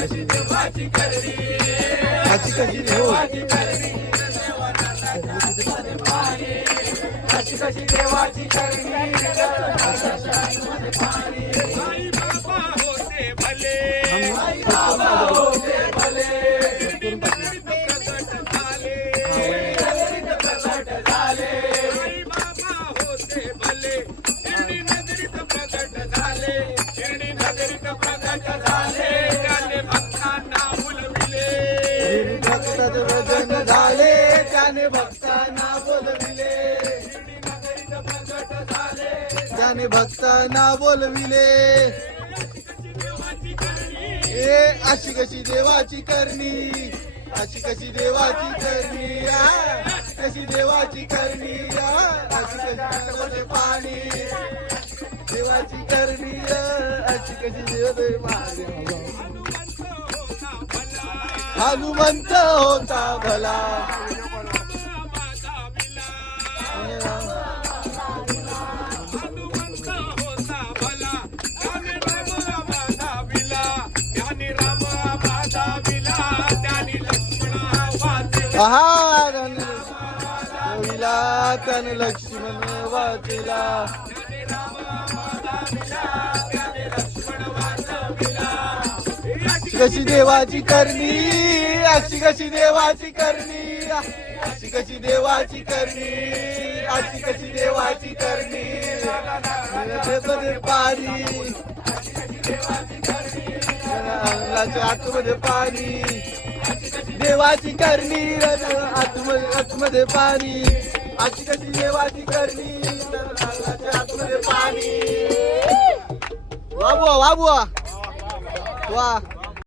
कशी देवाची करणी अशी कशी देवाची करणी अशी कशी देवाची करणी आई बाबा होते भले आई बाबा होते भले प्रकट झाले आई बाबा होते भले शिर्डी नगरीत प्रकट झाले शिर्डी नगरीत प्रकट झाले त्याने भक्तांना बोलविले भक्ताचे वजन झाले त्याने भक्तांना बोलविले त्याने भक्तांना बोलविले ए अशी कशी देवाची करणी अशी कशी देवाची करणी अशी कशी देवाची करणी अशी कशी देवाचे पाणी देवाची करणी अशी कशी देवाची हनुमंत होता भला विला त्याने लक्ष्मण वाचला कशी देवाची करणी अशी कशी देवाची करणी अशी कशी देवाची करणी अशी कशी देवाची करणी मध्ये पाणी अंगाच्या आतमध्ये पाणी देवाची करणी आतमध्ये पाणी अशी कशी देवाची करणी आतमध्ये पाणी वा बुवा वा